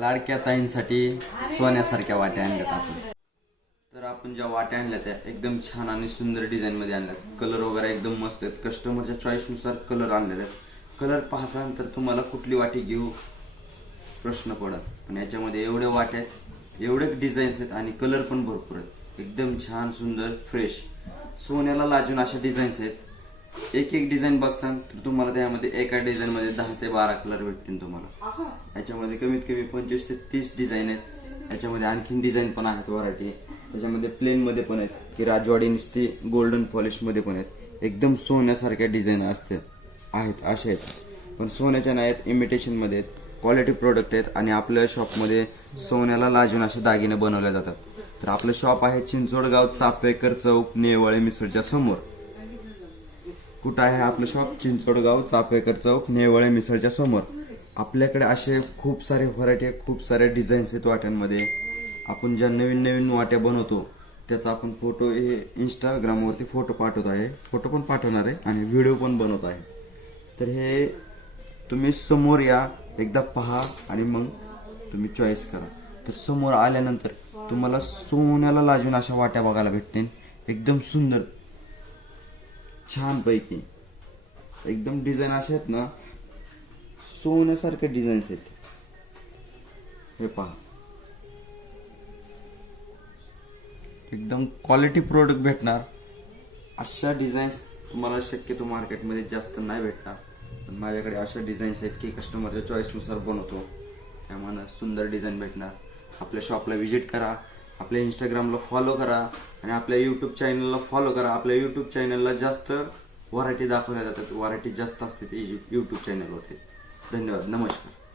लाडक्या ताईंसाठी सोन्यासारख्या वाट्या आणल्यात आपण. तर आपण ज्या वाट्या आणल्या त्या एकदम छान आणि सुंदर डिझाईन मध्ये आणल्यात. कलर वगैरे एकदम मस्त आहेत. कस्टमरच्या चॉईसनुसार कलर आणलेले आहेत. कलर पाहसान तर तुम्हाला कुठली वाटी घेऊ प्रश्न पडत. पण याच्यामध्ये एवढे वाट्या आहेत, एवढे डिझाईन्स आहेत आणि कलर पण भरपूर आहेत. एकदम छान सुंदर फ्रेश सोन्याला लाजून अशा डिझाईन्स आहेत. एक एक डिझाईन बघसान तर तुम्हाला त्यामध्ये एका डिझाईन मध्ये 10 ते 12 कलर भेटतील तुम्हाला. याच्यामध्ये कमीत कमी 25 ते 30 डिझाईन आहेत. याच्यामध्ये आणखीन डिझाईन पण आहेत, व्हरायटी. त्याच्यामध्ये प्लेन मध्ये पण आहेत की राजवाडी नुसती गोल्डन पॉलिश मध्ये पण आहेत. एकदम सोन्यासारख्या डिझाईन असते आहेत असे आहेत. पण सोन्याच्या नाही आहेत, इमिटेशन मध्ये आहेत. क्वालिटी प्रोडक्ट आहेत आणि आपल्या शॉपमध्ये सोन्याला लाजून असे दागिने बनवले जातात. तर आपलं शॉप आहे चिंचोडगाव, चापेकर चौक, नेवाळे मिसळच्या समोर. कुठं आहे आपलं शॉप? चिंचोडगाव, चापेकर चौक, नेवाळे मिसळच्या समोर. आपल्याकडे असे खूप सारे व्हरायटी आहे, खूप सारे डिझाईन्स आहेत वाट्यांमध्ये. आपण ज्या नवीन नवीन वाट्या बनवतो त्याचा आपण फोटो हे इंस्टाग्रामवरती फोटो पाठवत आहे, फोटो पण पाठवणार आहे आणि व्हिडिओ पण बनवत आहे. तर हे तुम्ही समोर या, एकदा पहा आणि मग तुम्ही चॉईस करा. तर समोर आल्यानंतर तुम्हाला सोन्याला लाजून अशा वाट्या बघायला भेटतील. एकदम सुंदर छान पैकी एकदम डिझाईन असे आहेत ना, सोन्यासारखे डिझाईन्स आहेत. हे पहा, एकदम क्वालिटी प्रोडक्ट भेटणार. अशा डिझाईन्स तुम्हाला शक्यतो मार्केटमध्ये जास्त नाही भेटणार. पण माझ्याकडे अशा डिझाईन्स आहेत की कस्टमरच्या चॉईसनुसार बनवतो, त्यामुळे सुंदर डिझाईन भेटणार. आपल्या शॉपला व्हिजिट करा, आपल्या इंस्टाग्रामला फॉलो करा आणि आपल्या यूट्यूब चॅनलला फॉलो करा. आपल्या यूट्यूब चॅनलला जास्त व्हरायटी दाखवल्या जातात, व्हरायटी जास्त असते ती यूट्यूब चॅनलवरती. धन्यवाद, नमस्कार.